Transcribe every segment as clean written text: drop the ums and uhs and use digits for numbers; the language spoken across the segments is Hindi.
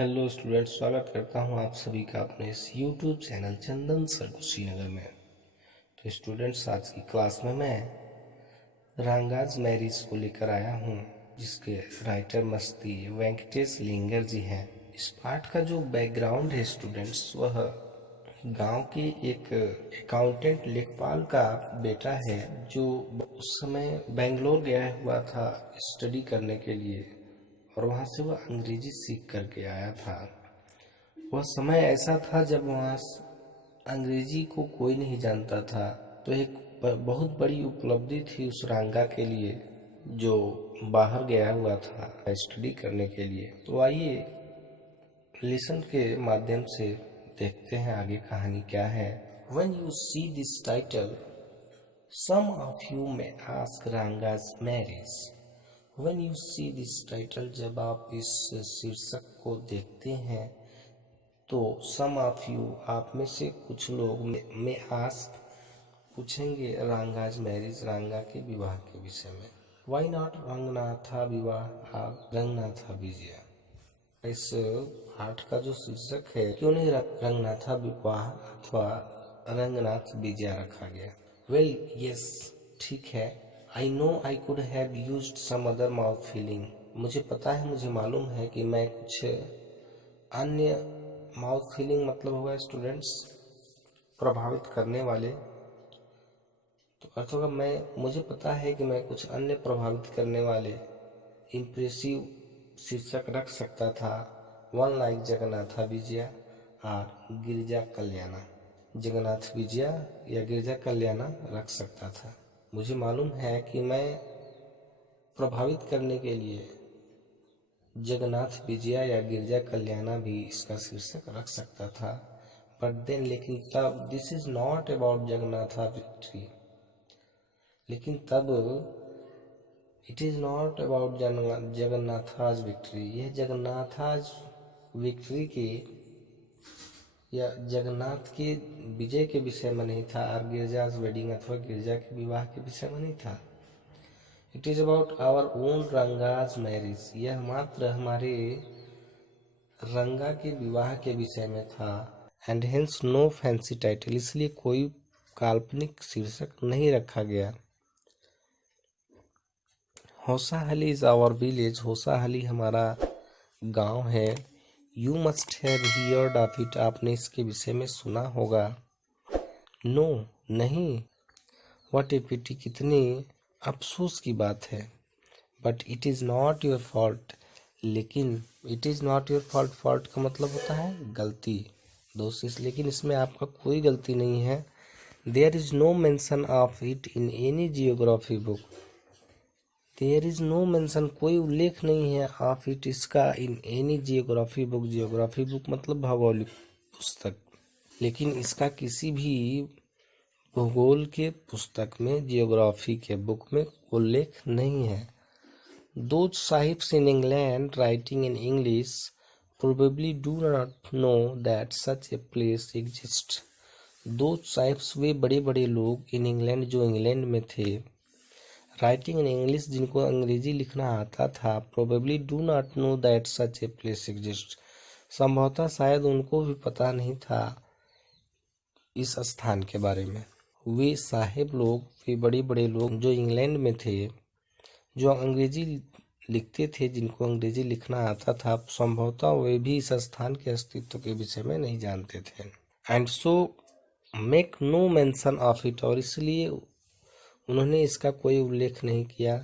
हेलो स्टूडेंट्स, स्वागत करता हूं आप सभी का अपने इस यूट्यूब चैनल चंदन सर कुशीनगर में। तो स्टूडेंट्स, आज की क्लास में मैं रांगाज मैरिज को लेकर आया हूं, जिसके राइटर मस्ती वेंकटेश लिंगर जी हैं। इस पाठ का जो बैकग्राउंड है स्टूडेंट्स, वह गांव के एक अकाउंटेंट लेखपाल का बेटा है, जो उस समय बेंगलोर गया हुआ था स्टडी करने के लिए, और वहाँ से वह अंग्रेजी सीख करके आया था। वह समय ऐसा था जब वहाँ अंग्रेजी को कोई नहीं जानता था, तो एक बहुत बड़ी उपलब्धि थी उस रांगा के लिए, जो बाहर गया हुआ था स्टडी करने के लिए। तो आइए लेसन के माध्यम से देखते हैं आगे कहानी क्या है। When you see this title, some of you may ask Ranga's marriage. When you see this title, जब आप इस शीर्षक को देखते हैं तो सम ऑफ यू, आप में से कुछ लोग में आस्क, पूछेंगे रांगाज मैरिज, रांगा के विवाह के विषय में। वाई नॉट रंगनाथा विवाह और रंगनाथा विजया। इस पाठ का जो शीर्षक है, क्यों नहीं रंगनाथा विवाह अथवा रंगनाथ विजया रखा गया। वेल यस, ठीक है। I know I could have used some other mouth feeling. मुझे पता है, मुझे मालूम है कि मैं कुछ अन्य, माउथ फीलिंग मतलब होगा स्टूडेंट्स प्रभावित करने वाले, तो अर्थ होगा मुझे पता है कि मैं कुछ अन्य प्रभावित करने वाले इम्प्रेसिव शीर्षक रख सकता था। वन लाइक जगन्नाथा विजया और गिरिजा कल्याणा। जगन्नाथ विजया या गिरिजा कल्याणा रख सकता था। मुझे मालूम है कि मैं प्रभावित करने के लिए जगन्नाथ विजया या गिरजा कल्याणा भी इसका शीर्षक रख सकता था। बट देन, लेकिन तब, this is not about Jagannatha victory. लेकिन तब it is not about Jagannatha's victory. यह जगन्नाथाज विक्ट्री के या जगन्नाथ के विजय के विषय में नहीं था, और गिरजाज वेडिंग अथवा गिरजा के विवाह के विषय में नहीं था। It is about our own Ranga's marriage. यह मात्र हमारे रंगा के विवाह के विषय में था। And hence no fancy title, इसलिए कोई काल्पनिक शीर्षक नहीं रखा गया। Hosahalli is our village. Hosahalli हमारा गांव है। You must have heard of it, आपने इसके विषय में सुना होगा। नो, नहीं। व्हाट ए पिटी, कितनी अफसोस की बात है। But it is not your fault, लेकिन it is not your fault, fault का मतलब होता है गलती, दोष। लेकिन इसमें आपका कोई गलती नहीं है। There is no mention of it in any geography book. There is no mention, कोई उल्लेख नहीं है, ऑफ इट, इसका, in any geography book. Geography book मतलब भौगोलिक पुस्तक। लेकिन इसका किसी भी भूगोल के पुस्तक में, जियोग्राफी के बुक में उल्लेख नहीं है। Those sahibs in England writing in English probably do not know that such a place exists. Those sahibs, वे बड़े बड़े लोग, in England, जो इंग्लैंड में थे, राइटिंग इन इंग्लिश, जिनको अंग्रेजी लिखना आता था, probably do not know that such a place exists. संभवतः शायद उनको भी पता नहीं था इस स्थान के बारे में। वे साहेब लोग, वे बड़े बड़े लोग जो इंग्लैंड में थे, जो अंग्रेजी लिखते थे, जिनको अंग्रेजी लिखना आता था, संभवतः वे भी इस स्थान के अस्तित्व के विषय में नहीं जानते थे। And so make no mention of it, और इसलिए उन्होंने इसका कोई उल्लेख नहीं किया।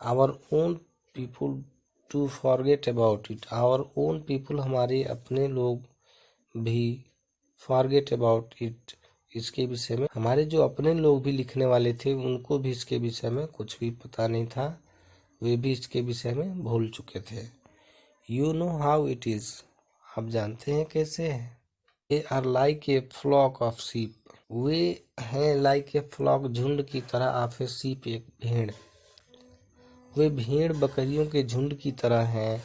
Our own people to forget about it. Our own people, हमारे अपने लोग भी, फॉरगेट अबाउट इट, इसके विषय में, हमारे जो अपने लोग भी लिखने वाले थे, उनको भी इसके विषय में कुछ भी पता नहीं था, वे भी इसके विषय में भूल चुके थे। You know how it is, आप जानते हैं कैसे है। They are like a flock of sheep, वे हैं लाइक ए फ्लॉक, झुंड की तरह, ऑफ ए शीप, एक भेड़, वे भेड़ बकरियों के झुंड की तरह हैं।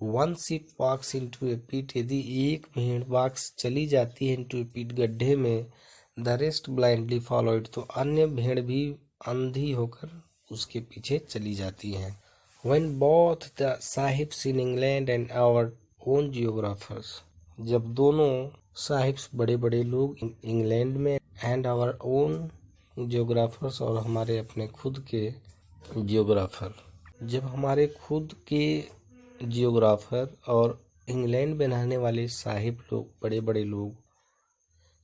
वन शीप वॉक्स इनटू ए पिट, यदि एक भेड़ वॉक्स चली जाती है इनटू ए पिट, गड्ढे में, the rest blindly follow it, तो अन्य भेड़ भी अंधी होकर उसके पीछे चली जाती हैं। When both the sahibs in England and our own geographers. जब दोनों साहिब्स बड़े बड़े लोग इंग्लैंड में एंड आवर ओन जियोग्राफर्स और हमारे अपने खुद के जियोग्राफर, जब हमारे खुद के जियोग्राफर और इंग्लैंड में रहने वाले साहिब लोग बड़े बड़े लोग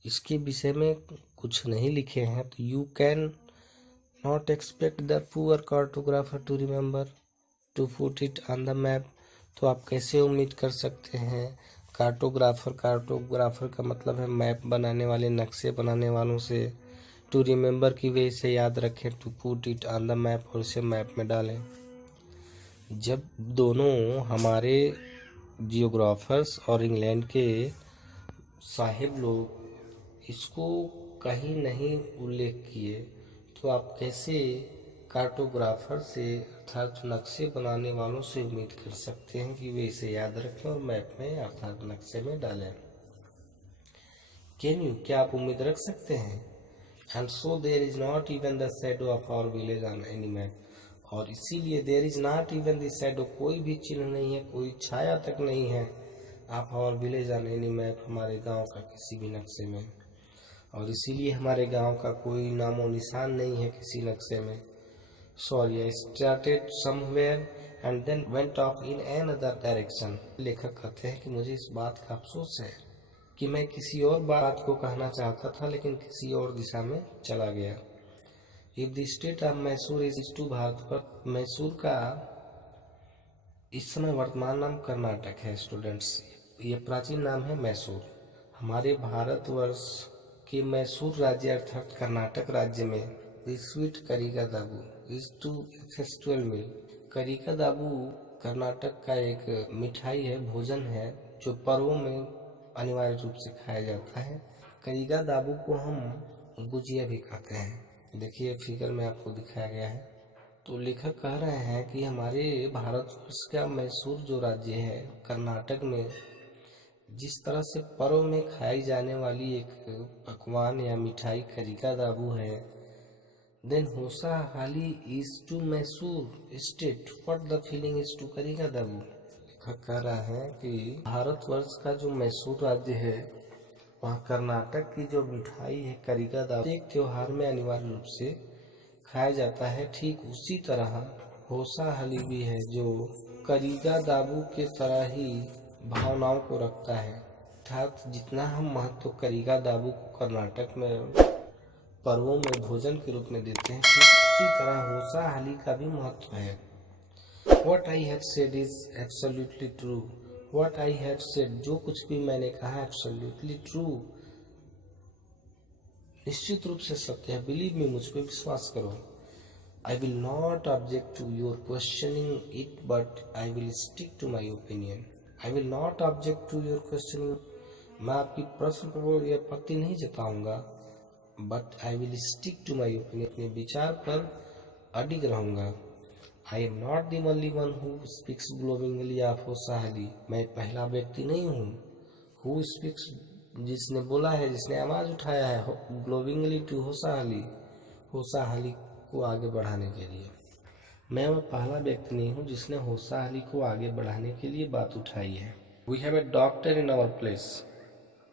इसके विषय में कुछ नहीं लिखे हैं, तो you can not expect the poor cartographer to remember to put it on the map. तो आप कैसे उम्मीद कर सकते हैं कार्टोग्राफर का मतलब है मैप बनाने वाले, नक्शे बनाने वालों से, टू रिमेम्बर की वे इसे याद रखें, to put it on the map और इसे मैप में डालें। जब दोनों हमारे जियोग्राफर्स और इंग्लैंड के साहिब लोग इसको कहीं नहीं उल्लेख किए, तो आप कैसे कार्टोग्राफर से अर्थात नक्शे बनाने वालों से उम्मीद कर सकते हैं कि वे इसे याद रखें और मैप में अर्थात नक्शे में डालें। कैन यू, क्या आप उम्मीद रख सकते हैं? And so there is not even the shadow of our village on any map, और इसीलिए there is not even the shadow, कोई भी चिन्ह नहीं है, कोई छाया तक नहीं है, of our village on any map, हमारे गांव का किसी भी नक्शे में, और इसीलिए हमारे गांव का कोई नामो निशान नहीं है किसी नक्शे में। Sorry, I started somewhere and then went off in another direction. लेखक कहते हैं कि मुझे इस बात का अफसोस है कि मैं किसी और बात को कहना चाहता था लेकिन किसी और दिशा में चला गया। If the state of Mysore is to Bharat, Mysore का इस समय वर्तमान नाम कर्नाटक है स्टूडेंट्स, ये प्राचीन नाम है मैसूर। हमारे भारतवर्ष के मैसूर राज्य अर्थात कर्नाटक राज्य में स्वीट करिका दाबू इज टू फेस्टिवल मील। करिका दाबू कर्नाटक का एक मिठाई है, भोजन है जो पर्वों में अनिवार्य रूप से खाया जाता है। करिका दाबू को हम गुजिया भी कहते हैं। देखिए फिगर में आपको दिखाया गया है। तो लेखक कह रहे हैं कि हमारे भारतवर्ष का मैसूर जो राज्य है कर्नाटक में जिस तरह से पर्व में खाई जाने वाली एक पकवान या मिठाई करिका दाबू है, then Hosahalli is to Mysore state what the feeling is to Karikadabu. लेखक कह रहा है कि भारतवर्ष का जो मैसूर राज्य है वहाँ कर्नाटक की जो मिठाई है करिका दाबू एक त्योहार में अनिवार्य रूप से खाया जाता है। ठीक उसी तरह होसा हाली भी है जो करिका दाबू के तरह ही भावनाओं को रखता है। अर्थात जितना हम महत्व करिका दाबू को कर्नाटक में पर्वों में भोजन के रूप में देते हैं, ठीक उसी तरह होसा हाली का भी महत्व है। What I have said is absolutely true. What I have said, जो कुछ भी मैंने कहा absolutely true, निश्चित रूप से सत्य है। Believe me, मुझ पे विश्वास करो। I will not object to your questioning it, but I will stick to my opinion. I will not object to your questioning. मैं आपकी प्रश्न पर यह आपत्ति नहीं जताऊंगा, but I will stick to my opinion, अपने विचार पर अडिग रहूंगा। I am not the only one who speaks glowingly of Hosahalli, मैं पहला व्यक्ति नहीं हूँ हु स्पीक्स जिसने बोला है, जिसने आवाज उठाया है ग्लोविंगली टू होसा हाली को आगे बढ़ाने के लिए। मैं वो पहला व्यक्ति नहीं हूँ जिसने होसा हाली को आगे बढ़ाने के लिए बात उठाई है। We have a doctor in our place,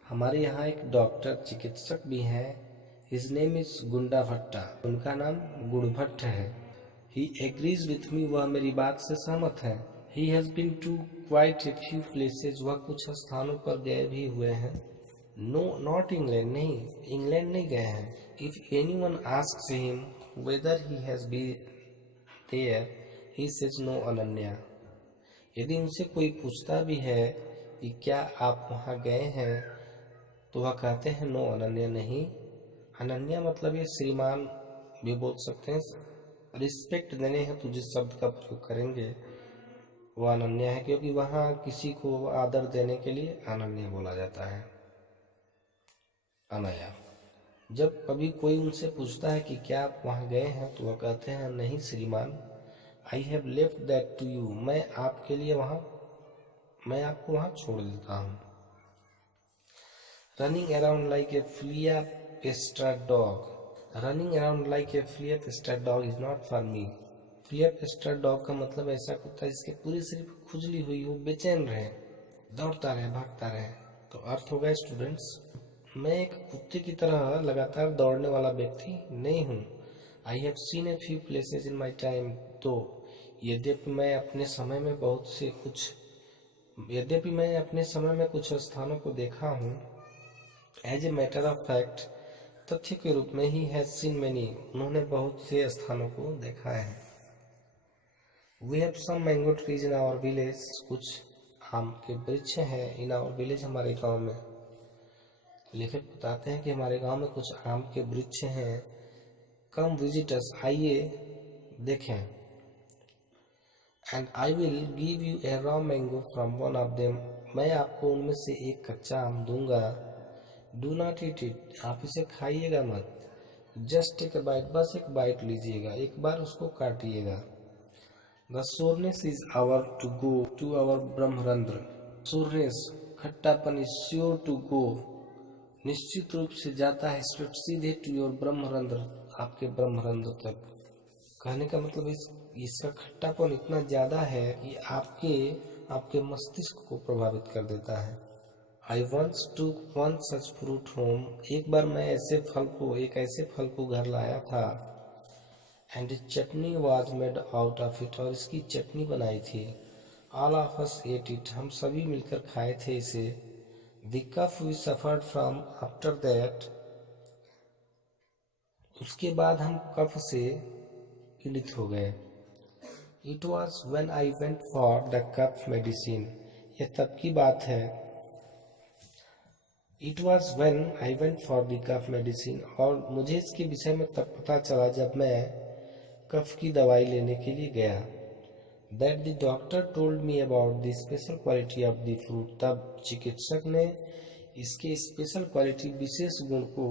हमारे यहाँ एक डॉक्टर चिकित्सक भी हैं। हिज नेम इज गुंडा भट्टा, उनका नाम गुड़भट्ट है। ही एग्रीज विथ मी, वह मेरी बात से सहमत है। He has been to quite a few places, वह कुछ स्थानों पर गए भी हुए हैं। नो नॉट इंग्लैंड, नहीं इंग्लैंड नहीं गए हैं। If anyone asks him whether he has been there he says no Ananya, यदि उनसे कोई पूछता भी है कि क्या आप वहाँ गए हैं तो वह कहते हैं नो अनन्या, नहीं। अनन्या मतलब ये श्रीमान भी बोल सकते हैं, रिस्पेक्ट देने हेतु जिस शब्द का प्रयोग करेंगे वो अनन्या है, क्योंकि वहाँ किसी को आदर देने के लिए अनन्या बोला जाता है, अनया। जब कभी कोई उनसे पूछता है कि क्या आप वहाँ गए हैं तो वह कहते हैं नहीं श्रीमान। I have left that to you, मैं आपको वहाँ छोड़ देता हूँ। Running around like a flea pestered dog, running around like a flea pestered dog is not for me. Flea pestered dog का मतलब ऐसा कुत्ता जिसके पूरे शरीर पर खुजली हुई हो, बेचैन रहे। दौड़ता रहे, भागता रहे। तो अर्थ होगा स्टूडेंट्स, मैं एक कुत्ते की तरह लगातार दौड़ने वाला व्यक्ति नहीं हूँ। I have seen a few places in my time, तो यद्यपि मैं अपने समय में कुछ स्थानों को देखा हूँ। As a matter of fact, तथ्य के रूप में ही हैज सीन मैनी, उन्होंने बहुत से स्थानों को देखा है। We have some mango trees in our village, कुछ आम के वृक्ष हैं इन आवर विलेज, हमारे गांव में। लेखक बताते हैं कि हमारे गांव में कुछ आम के वृक्ष हैं। कम विजिटर्स, आइए देखें। And I will give U A raw mango from one of them, मैं आपको उनमें से एक कच्चा आम दूंगा। डू नॉट ईट इट, आप इसे खाइएगा मत। जस्ट टेक ए बाइट, बस एक बाइट लीजिएगा, एक बार उसको काटिएगा। The soreness is our to go to our Brahmarandhra, soreness खट्टापन इज श्योर टू गो, निश्चित रूप से जाता है स्ट्रेट सीधे टू योर ब्रह्मरंध्र, आपके ब्रह्मरंध्र तक। कहने का मतलब इसका खट्टापन इतना ज्यादा है कि आपके मस्तिष्क को प्रभावित कर देता है। I once took one such fruit home, एक बार मैं एक ऐसे फल को घर लाया था। And a chutney was made out of it, और इसकी चटनी बनाई थी। All of us ate it, हम सभी मिलकर खाए थे इसे। The cough we suffered from after that, उसके बाद हम कफ से पीड़ित हो गए। It was when I went for the cough medicine, यह तब की बात है। It was when I went for the cough medicine, और मुझे इसके विषय में तब पता चला जब मैं कफ की दवाई लेने के लिए गया। That the doctor told me about the special quality of the fruit, तब चिकित्सक ने इसके स्पेशल क्वालिटी, विशेष गुण को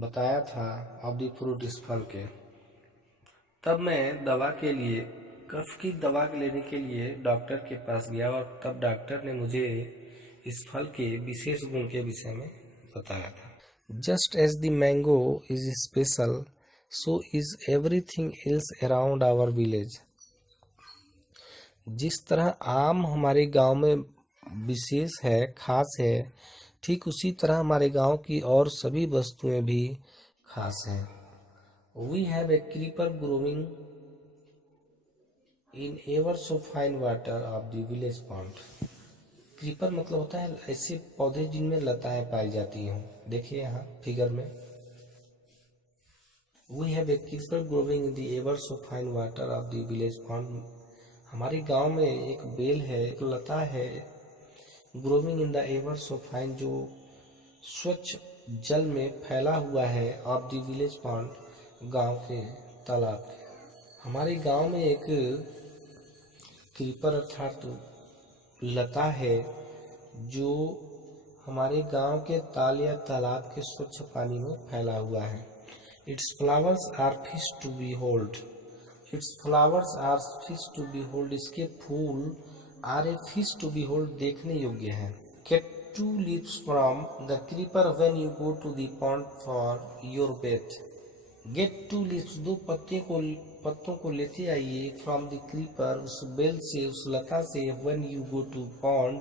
बताया था। of the fruit, इस फल के। तब मैं कफ की दवा लेने के लिए डॉक्टर के पास गया, और तब डॉक्टर ने मुझे इस फल के विशेष गुण के विषय में बताया था। Just as the mango is special, so is everything else around our village, जिस तरह आम हमारे गांव में विशेष है, खास है, ठीक उसी तरह हमारे गांव की और सभी वस्तुएं भी खास हैं। We have a creeper growing in ever so fine water of the village pond, creeper मतलब होता है ऐसे पौधे जिनमें लताएं पाई जाती हों। देखिए यहाँ फिगर में, we have a creeper growing in the ever so fine water of the village pond, हमारे गांव में एक बेल है, एक लता है, growing in the ever so fine, जो स्वच्छ जल में फैला हुआ है, ऑफ द विलेज पॉन्ड, गांव के तालाब के। हमारे गांव में एक क्रीपर अर्थात लता है जो हमारे गांव के ताल या तालाब के स्वच्छ पानी में फैला हुआ है। Its flowers are feast to behold, its flowers are feast to behold, इसके फूल are a feast to behold, देखने योग्य है। Get 2 leaves from the creeper when you go to the pond for your bath, get 2 leaves, 2 पत्तों को लेते आइए, फ्रॉम द क्रीपर, उस बेल से, उस लता से, when you go to pond,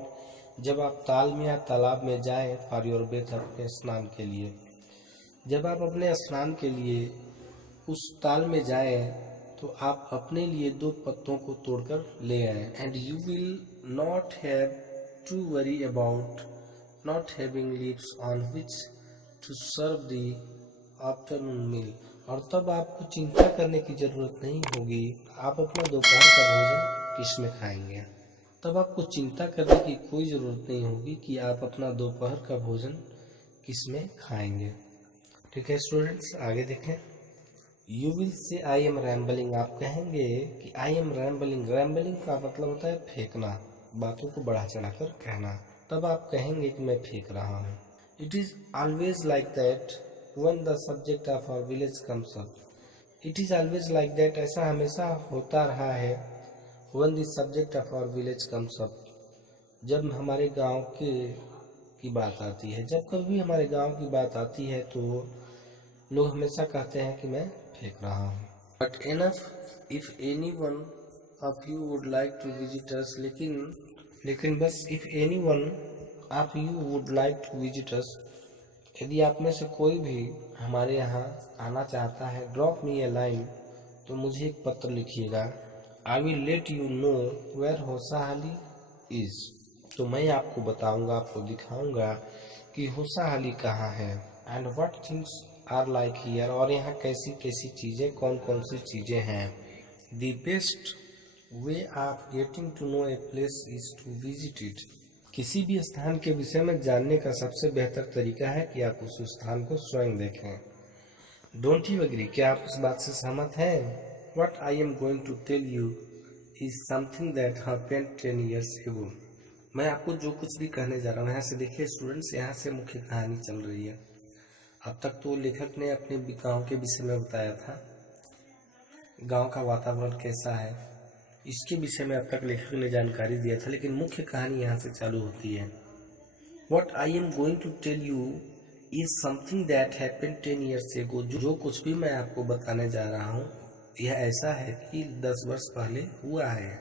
जब आप ताल में या तालाब में जाएं, फॉर योर बेथ, अपने स्नान के लिए। जब आप अपने स्नान के लिए उस ताल में जाएं तो आप अपने लिए 2 पत्तों को तोड़कर ले आए। And you will not have to worry about not having leaves on which to serve the afternoon meal, और तब आपको चिंता करने की जरूरत नहीं होगी आप अपना दोपहर का भोजन किस में खाएंगे। तब आपको चिंता करने की कोई ज़रूरत नहीं होगी कि आप अपना दोपहर का भोजन किस में खाएंगे। ठीक है स्टूडेंट्स, आगे देखें। You will say I am rambling, आप कहेंगे कि आई एम रैम्बलिंग, रैम्बलिंग का मतलब होता है फेंकना, बातों को बढ़ा चढ़ाकर कहना। तब आप कहेंगे कि मैं फेंक रहा हूँ। It is always like that when the subject of our village comes up, it is always like that, ऐसा हमेशा होता रहा है। when the subject of our village comes up, जब हमारे गांव की बात आती है, जब कभी हमारे गांव की बात आती है तो लोग हमेशा कहते हैं कि मैं फेंक रहा हूँ। But enough, if anyone of you would like to visit us, लेकिन लेकिन बस if any one of you would like to visit us, यदि आप में से कोई भी हमारे यहाँ आना चाहता है, ड्रॉप मी ए लाइन, तो मुझे एक पत्र लिखिएगा। I will let you know where Hosahalli is, तो मैं आपको बताऊंगा, आपको दिखाऊंगा कि होसाहाली कहाँ है। And what things are like here, और यहाँ कैसी कैसी चीज़ें, कौन कौन सी चीज़ें हैं। The best way of getting to know a place is to visit it, किसी भी स्थान के विषय में जानने का सबसे बेहतर तरीका है कि आप उस स्थान को स्वयं देखें। डोंट यू एग्री, क्या आप इस बात से सहमत हैं? What I am going to tell you is something that happened 10 years ago. मैं आपको जो कुछ भी कहने जा रहा हूँ, यहाँ से देखिए स्टूडेंट्स, यहाँ से मुख्य कहानी चल रही है। अब तक तो लेखक ने अपने गांव के विषय में बताया था, गांव का वातावरण कैसा है, इसके विषय में अब तक लेखक ने जानकारी दिया था, लेकिन मुख्य कहानी यहाँ से चालू होती है। What I am going to tell you is something that happened 10 years ago. जो कुछ भी मैं आपको बताने जा रहा हूँ, यह ऐसा है कि 10 वर्ष पहले हुआ है।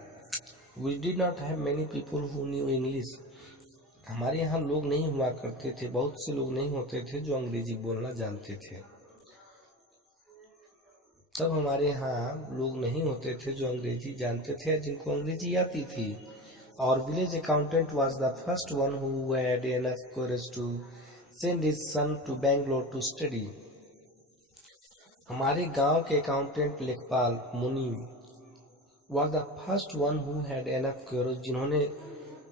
We did not have many people who knew English. हमारे यहाँ लोग नहीं हुआ करते थे, बहुत से लोग नहीं होते थे जो अंग्रेजी बोलना जानते थे। तब हमारे यहाँ लोग नहीं होते थे जो अंग्रेजी जानते थे या जिनको अंग्रेजी आती थी। Our village accountant was the first one who had enough courage to send his son to Bangalore to study. हमारे गांव के अकाउंटेंट लेखपाल मुनीम was the first one who had enough courage, जिन्होंने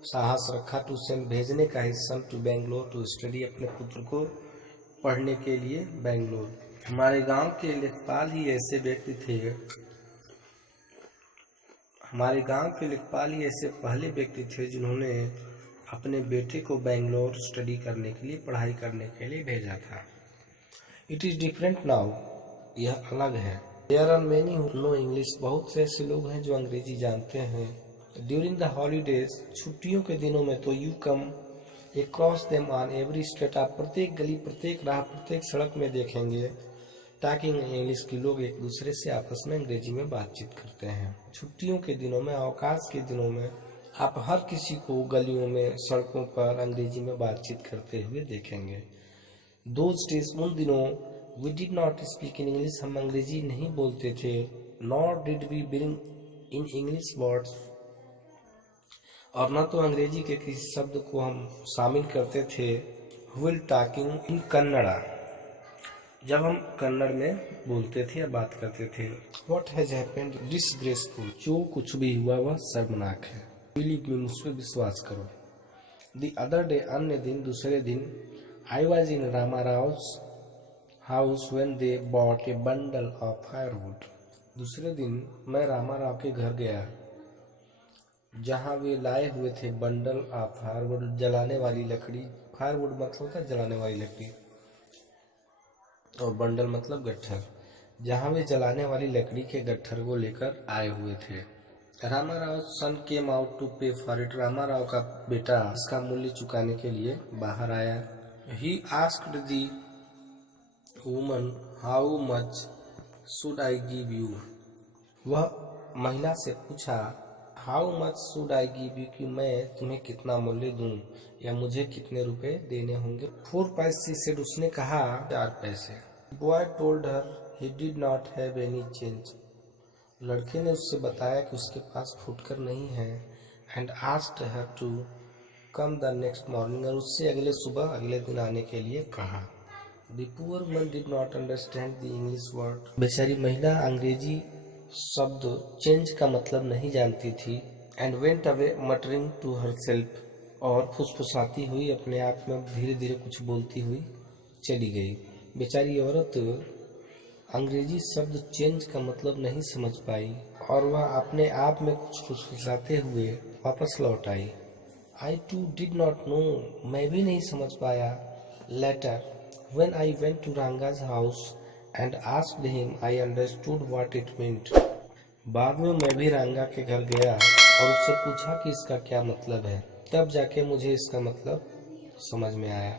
साहस रखा टू सेंड, भेजने का, his son to Bangalore to study, अपने पुत्र को पढ़ने के लिए बेंगलोर। हमारे गांव के लेखपाल ही ऐसे व्यक्ति थे, हमारे गांव के लेखपाल ही ऐसे पहले व्यक्ति थे जिन्होंने अपने बेटे को बेंगलोर स्टडी करने के लिए, पढ़ाई करने के लिए भेजा था। इट इज़ डिफरेंट नाउ, यह अलग है। There are many who know English, बहुत से ऐसे लोग हैं जो अंग्रेजी जानते हैं। ड्यूरिंग द हॉलीडेज, छुट्टियों के दिनों में तो you come across them on every street, आप प्रत्येक गली, प्रत्येक राह, प्रत्येक सड़क में देखेंगे टॉकिंग इंग्लिश की, लोग एक दूसरे से आपस में अंग्रेजी में बातचीत करते हैं। छुट्टियों के दिनों में, अवकाश के दिनों में आप हर किसी को गलियों में, सड़कों पर अंग्रेजी में बातचीत करते हुए देखेंगे। दोज डेज, उन दिनों, we did not speak in English, हम अंग्रेजी नहीं बोलते थे। Nor did we bring in English words, और न तो अंग्रेजी के किसी शब्द को हम शामिल करते थे। व्हिल टॉकिंग इन कन्नड़ा, जब हम कन्नड़ में बोलते थे या बात करते थे। व्हाट हैज हैपेंड डिसग्रेसफुल, जो कुछ भी हुआ वह शर्मनाक है। बिलीव मी, मुझ पर विश्वास करो। द अदर डे, अन्य दिन, दूसरे दिन, I was in Ramarao's house when they bought a bundle of firewood, दूसरे दिन मैं रामाराव के घर गया जहाँ वे लाए हुए थे बंडल ऑफ फायरवुड, जलाने वाली लकड़ी। फायरवुड मतलब होता है जलाने वाली लकड़ी, और बंडल मतलब गट्ठर, जहाँ वे जलाने वाली लकड़ी के गट्ठर को लेकर आए हुए थे। रामाराव सन केम आउट टू पे फॉर इट, रामाराव का बेटा इसका मूल्य चुकाने के लिए बाहर आया। He asked the woman how much should I give you, वह महिला से पूछा how much should I give you, कि मैं तुम्हें कितना मूल्य दूं या मुझे कितने रुपए देने होंगे। 4 पैसे से, उसने कहा 4 पैसे। Boy told her he did not have any change, लड़के ने उससे बताया कि उसके पास फुटकर नहीं है। And asked her to come the next morning, और उससे अगले सुबह, अगले दिन आने के लिए कहा। The poor woman did not understand the English word, बेचारी महिला अंग्रेजी शब्द चेंज का मतलब नहीं जानती थी। And went away muttering to herself, और फुसफुसाती हुई, अपने आप में धीरे धीरे कुछ बोलती हुई चली गई। बेचारी औरत अंग्रेजी शब्द चेंज का मतलब नहीं समझ पाई और वह अपने आप में कुछ फुसफुसाते हुए वापस लौट आई। I too did not know, मैं भी नहीं समझ पाया। Later, when I went to Ranga's house and asked him, I understood what it meant. बाद में मैं भी रंगा के घर गया और उससे पूछा कि इसका क्या मतलब है, तब जाके मुझे इसका मतलब समझ में आया।